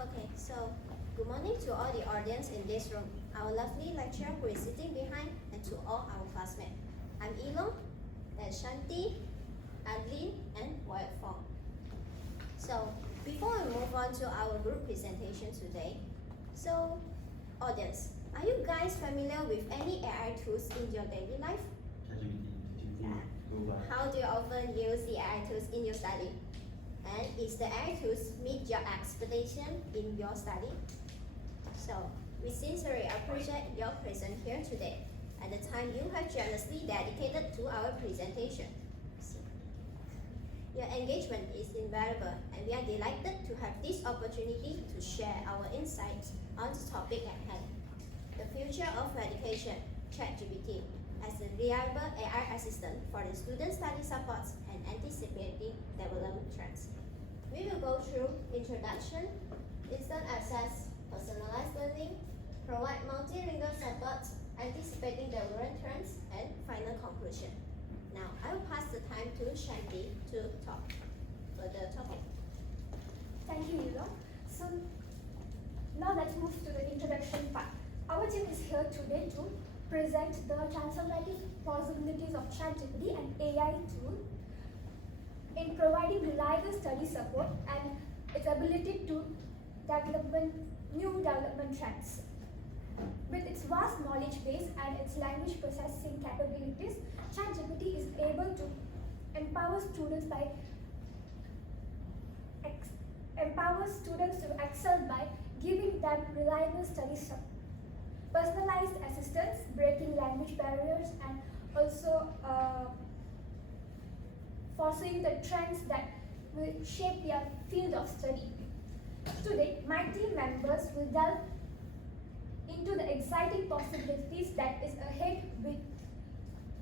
Okay, so good morning to all the audience in this room, our lovely lecturer who is sitting behind, and to all our classmates. I'm Elon, and Shanthi, Adlin, and Wyatt Fong. So before we move on to our group presentation today, so audience, are you guys familiar with any AI tools in your daily life? ChatGPT, How do you often use the AI tools in your study? And is the AI tools meet your expectation in your study? So we sincerely appreciate your presence here today and the time you have generously dedicated to our presentation. Your engagement is invaluable, and we are delighted to have this opportunity to share our insights on the topic at hand. The future of education, ChatGPT, as a reliable AI assistant for the student study supports and anticipating development trends. We will go through introduction, instant access, personalized learning, provide multilingual support, anticipating development trends, and final conclusion. Now, I will pass the time to Shanthi to talk for the topic. Thank you, Sheila. So now let's move to the introduction part. Our team is here today to present the transformative possibilities of ChatGPT and AI tool in providing reliable study support and its ability to new development trends. With its vast knowledge base and its language processing capabilities, ChatGPT is able to empower students to excel by giving them reliable study support, personalized assistance, breaking language barriers, and also foreseeing the trends that will shape their field of study. Today, my team members will delve into the exciting possibilities that is ahead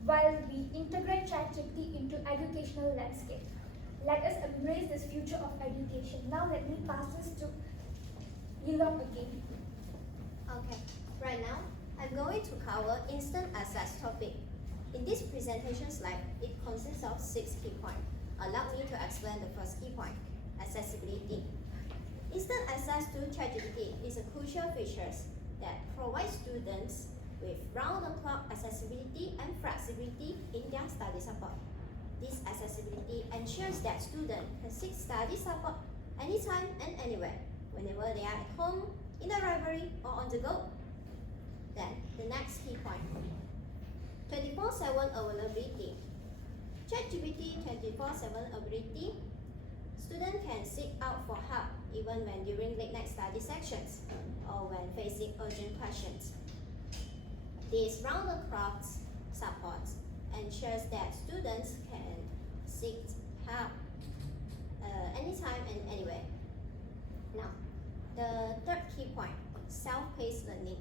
while we integrate ChatGPT into educational landscape. Let us embrace this future of education. Now let me pass this to Elon again. Okay, right now, I'm going to cover instant access topic. In this presentation slide, it consists of 6 key points. Allow me to explain the first key point, accessibility. Instant access to ChatGPT is a crucial feature that provides students with round-the-clock accessibility and flexibility in their study support. This accessibility ensures that students can seek study support anytime and anywhere, whenever they are at home, in the library, or on the go. Then, the next key point, 24/7 availability. ChatGPT 24/7 ability, students can seek out for help even when during late night study sections or when facing urgent questions. This round-the-clock support ensures that students can seek help anytime and anywhere. Now, the third key point, self-paced learning.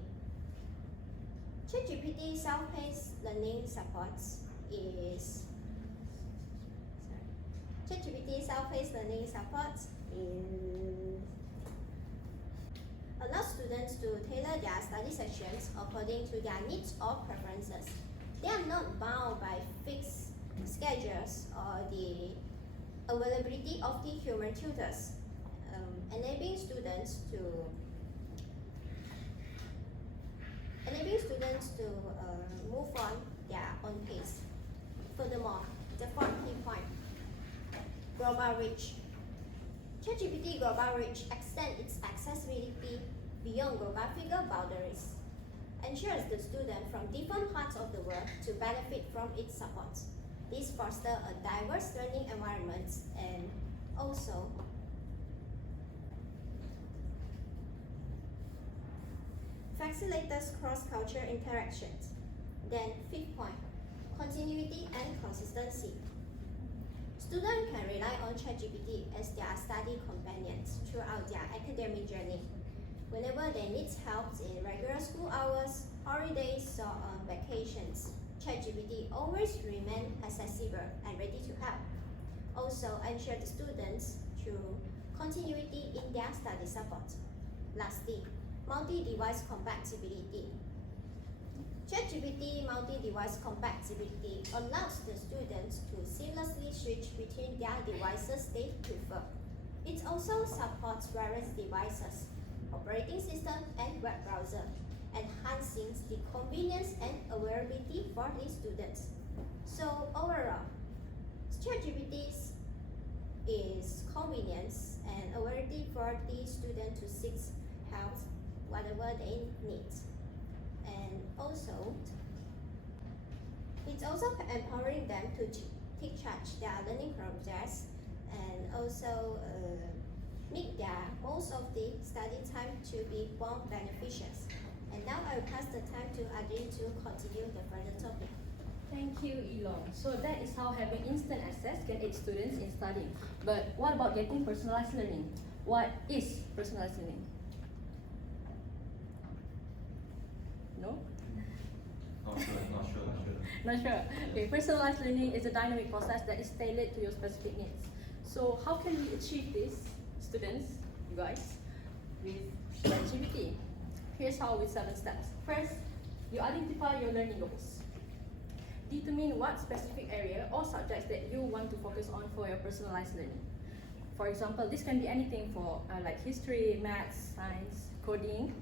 ChatGPT self-paced learning supports ChatGPT self-paced learning supports allows students to tailor their study sessions according to their needs or preferences. They are not bound by fixed schedules or the availability of the human tutors, enabling students to move on their own pace. Furthermore, the fourth key point, global reach. ChatGPT global reach extends its accessibility beyond geographical boundaries, ensures the student from different parts of the world to benefit from its support. This fosters a diverse learning environment and also facilitates cross-cultural interactions. Then, fifth point, continuity and consistency. Students can rely on ChatGPT as their study companions throughout their academic journey. Whenever they need help in regular school hours, holidays, or on vacations, ChatGPT always remains accessible and ready to help. Also, ensure the students through continuity in their study support. Lastly, multi-device compatibility. ChatGPT multi-device compatibility allows the students to seamlessly switch between their devices they prefer. It also supports various devices, operating system, and web browser, enhancing the convenience and availability for the students. So overall, ChatGPT is convenience and availability for the student to seek help whatever they need. And also, it's also empowering them to take charge their learning projects and also make their most of the study time to be more beneficial. And now I will pass the time to Adlin to continue the further topic. Thank you, Elon. So that is how having instant access can aid students in studying. But what about getting personalized learning? What is personalized learning? No? Not sure. Okay, personalized learning is a dynamic process that is tailored to your specific needs. So how can we achieve this, students, you guys, with ChatGPT? Here's how with 7 steps. First, you identify your learning goals. Determine what specific area or subjects that you want to focus on for your personalized learning. For example, this can be anything for like history, maths, science, coding,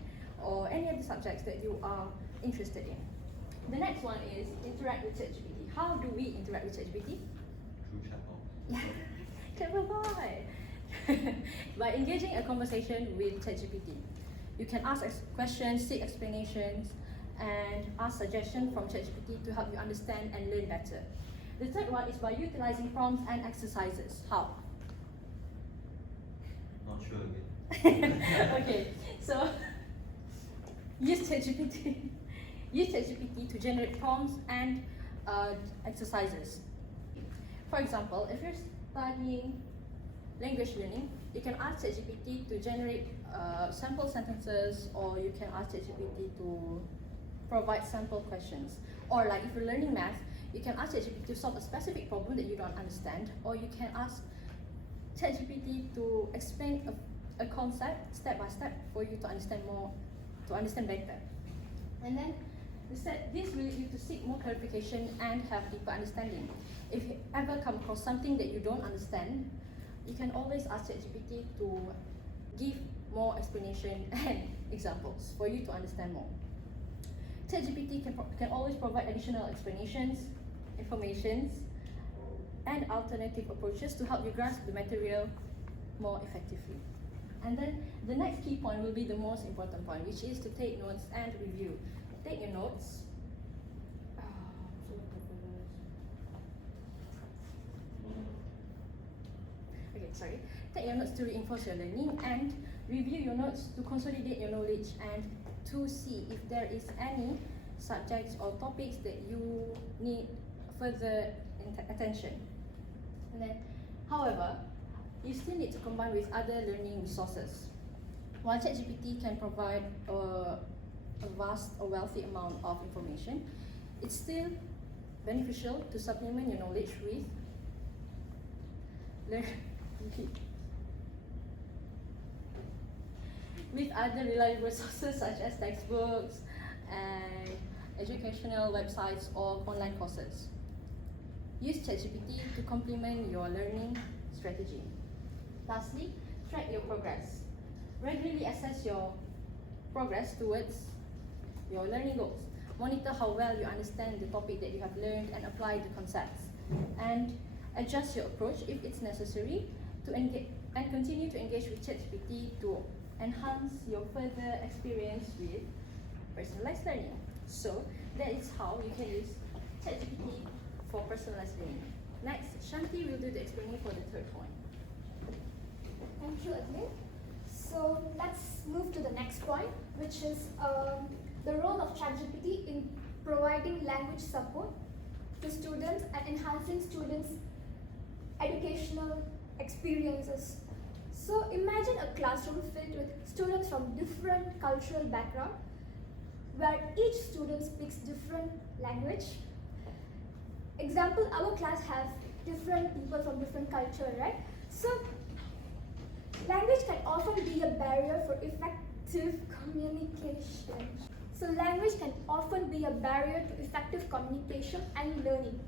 or any other subjects that you are interested in. The next one is interact with ChatGPT. How do we interact with ChatGPT? Through chatbot. Yeah, clever boy. By engaging a conversation with ChatGPT, you can ask questions, seek explanations, and ask suggestions from ChatGPT to help you understand and learn better. The third one is by utilizing prompts and exercises. How? Not sure again. Okay, so use ChatGPT. Use ChatGPT to generate prompts and exercises. For example, if you're studying language learning, you can ask ChatGPT to generate sample sentences, or you can ask ChatGPT to provide sample questions. Or like if you're learning math, you can ask ChatGPT to solve a specific problem that you don't understand, or you can ask ChatGPT to explain a concept step by step for you to understand more, to understand better. And then this will lead you to seek more clarification and have deeper understanding. If you ever come across something that you don't understand, you can always ask ChatGPT to give more explanation and examples for you to understand more. ChatGPT can always provide additional explanations, informations, and alternative approaches to help you grasp the material more effectively. And then the next key point will be the most important point, which is to take notes and review. Take your notes. Okay, sorry. Take your notes to reinforce your learning, and review your notes to consolidate your knowledge and to see if there is any subjects or topics that you need further attention. And then, however, you still need to combine with other learning resources. While ChatGPT can provide a vast or wealthy amount of information, it's still beneficial to supplement your knowledge with other reliable sources such as textbooks and educational websites or online courses. Use ChatGPT to complement your learning strategy. Lastly, track your progress. Regularly assess your progress towards your learning goals. Monitor how well you understand the topic that you have learned and apply the concepts. And adjust your approach if it's necessary to engage and continue to engage with ChatGPT to enhance your further experience with personalized learning. So that is how you can use ChatGPT for personalized learning. Next, Shanthi will do the explaining for the third point. Thank you, Adlin. So let's move to the next point, which is the role of ChatGPT in providing language support to students and enhancing students' educational experiences. So imagine a classroom filled with students from different cultural backgrounds, where each student speaks different language. Example, our class have different people from different culture, right? So language can often be a barrier for effective communication. So language can often be a barrier to effective communication and learning.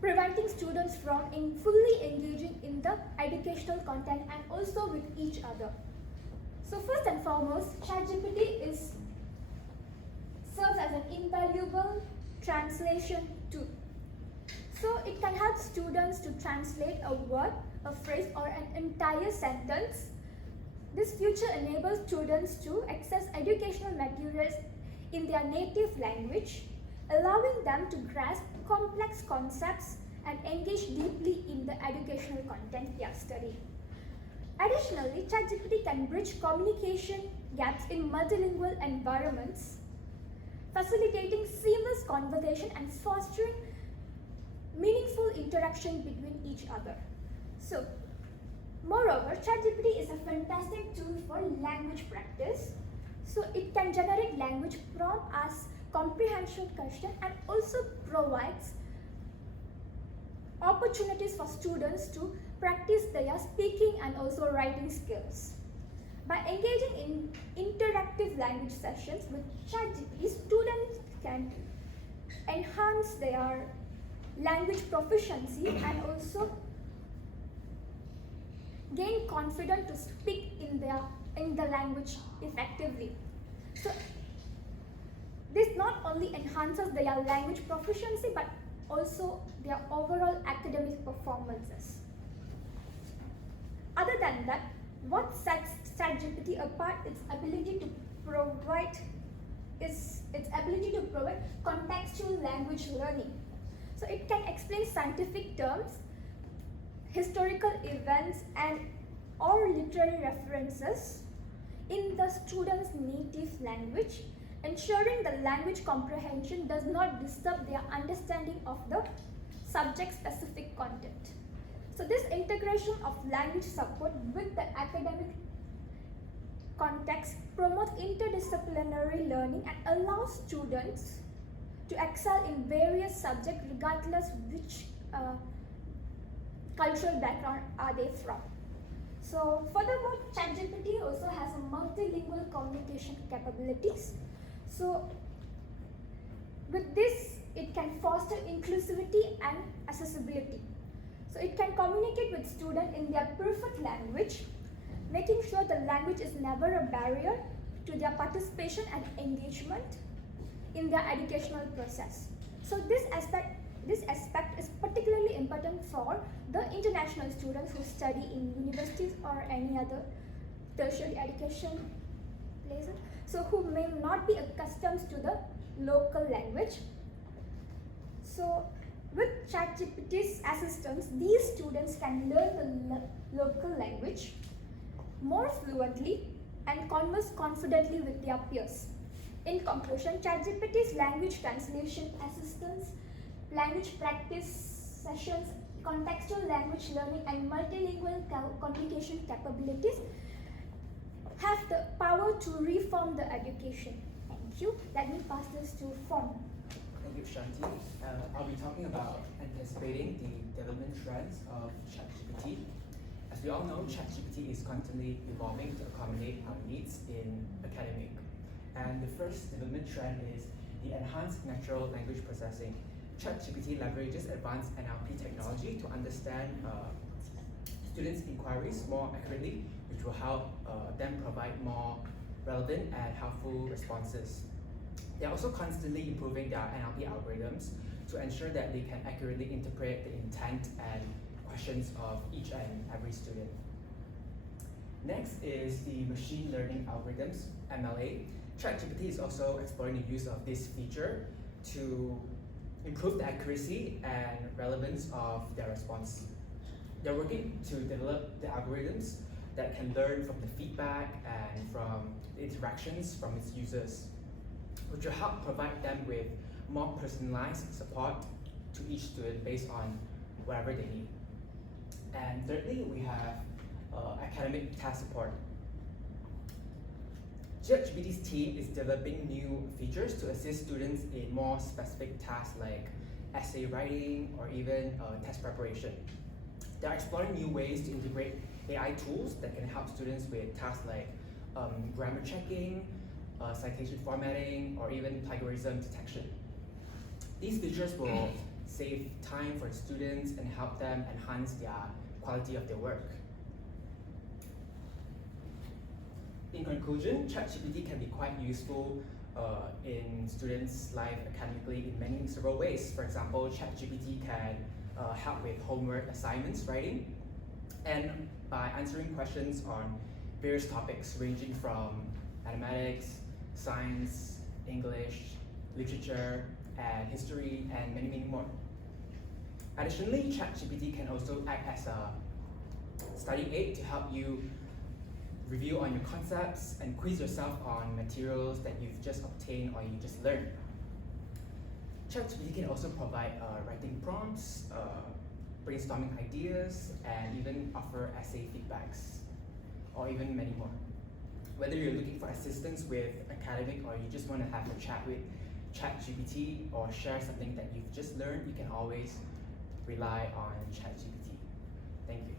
preventing students from fully engaging in the educational content and also with each other. So first and foremost, ChatGPT serves as an invaluable translation tool. So it can help students to translate a word, a phrase, or an entire sentence. This feature enables students to access educational materials in their native language, allowing them to grasp complex concepts and engage deeply in the educational content they are studying. Additionally, ChatGPT can bridge communication gaps in multilingual environments, facilitating seamless conversation and fostering meaningful interaction between each other. So, moreover, ChatGPT is a fantastic tool for language practice. So, it can generate language prompt, ask comprehension questions, and also provides opportunities for students to practice their speaking and also writing skills. By engaging in interactive language sessions with ChatGPT, students can enhance their language proficiency and also gain confidence to speak in the language effectively. So this not only enhances their language proficiency but also their overall academic performances. Other than that, what sets ChatGPT apart is its ability to provide contextual language learning. So it can explain scientific terms, historical events, and or literary references in the student's native language, ensuring the language comprehension does not disturb their understanding of the subject-specific content. So this integration of language support with the academic context promotes interdisciplinary learning and allows students to excel in various subjects regardless which cultural background are they from. So furthermore, ChatGPT also has a multilingual communication capabilities. So with this, it can foster inclusivity and accessibility. So it can communicate with students in their preferred language, making sure the language is never a barrier to their participation and engagement in their educational process. So this aspect is particularly important for the international students who study in universities or any other tertiary education places, so who may not be accustomed to the local language. So with ChatGPT's assistance, these students can learn the local language more fluently and converse confidently with their peers. In conclusion, ChatGPT's language translation assistance, language practice sessions, contextual language learning, and multilingual communication capabilities have the power to reform the education. Thank you. Let me pass this to Fong. Thank you, Shanthi. I'll be talking about anticipating the development trends of ChatGPT. As we all know, ChatGPT is constantly evolving to accommodate our needs in academic. And the first development trend is the enhanced natural language processing. ChatGPT leverages advanced NLP technology to understand students' inquiries more accurately, which will help them provide more relevant and helpful responses. They're also constantly improving their NLP algorithms to ensure that they can accurately interpret the intent and questions of each and every student. Next is the machine learning algorithms, MLA. ChatGPT is also exploring the use of this feature to improve the accuracy and relevance of their response. They're working to develop the algorithms that can learn from the feedback and from the interactions from its users, which will help provide them with more personalized support to each student based on whatever they need. And thirdly, we have academic task support. GhatGPT's team is developing new features to assist students in more specific tasks like essay writing or even test preparation. They're exploring new ways to integrate AI tools that can help students with tasks like grammar checking, citation formatting, or even plagiarism detection. These features will save time for students and help them enhance their quality of their work. In conclusion, ChatGPT can be quite useful in students' life academically in many several ways. For example, ChatGPT can help with homework assignments writing, and by answering questions on various topics ranging from mathematics, science, English, literature, and history, and many, many more. Additionally, ChatGPT can also act as a study aid to help you review on your concepts and quiz yourself on materials that you've just obtained or you just learned. ChatGPT can also provide writing prompts, brainstorming ideas, and even offer essay feedbacks, or even many more. Whether you're looking for assistance with academic or you just want to have a chat with ChatGPT or share something that you've just learned, you can always rely on ChatGPT. Thank you.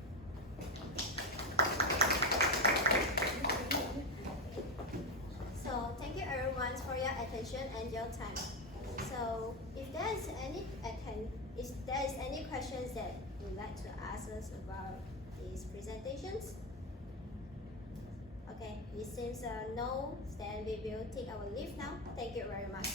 So thank you everyone for your attention and your time. So if there is any questions that you'd like to ask us about these presentations, okay, it seems no, then we will take our leave now. Thank you very much.